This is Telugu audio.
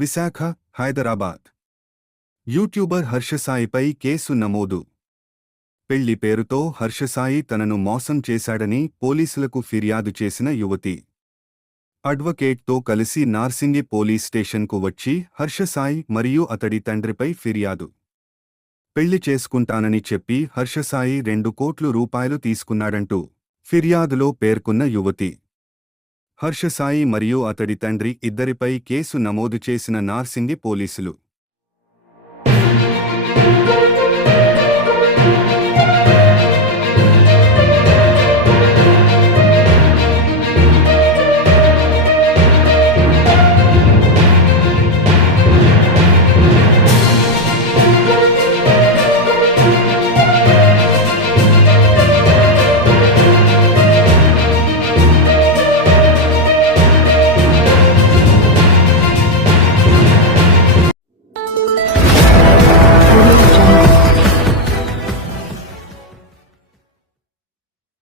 విశాఖ హైదరాబాద్. యూట్యూబర్ హర్షసాయిపై కేసు నమోదు. పెళ్ళి పేరుతో హర్షసాయి తనను మోసం చేశాడని పోలీసులకు ఫిర్యాదు చేసిన యువతి. అడ్వకేట్తో కలిసి నార్సింగి పోలీస్ స్టేషన్కు వచ్చి హర్షసాయి మరియు అతడి తండ్రిపై ఫిర్యాదు. పెళ్ళి చేసుకుంటానని చెప్పి హర్షసాయి రెండు కోట్లు రూపాయలు తీసుకున్నాడంటూ ఫిర్యాదులో పేర్కొన్న యువతి. హర్షసాయి మరియు అతడి తండ్రి ఇద్దరిపై కేసు నమోదు చేసిన నార్సింగి పోలీసులు.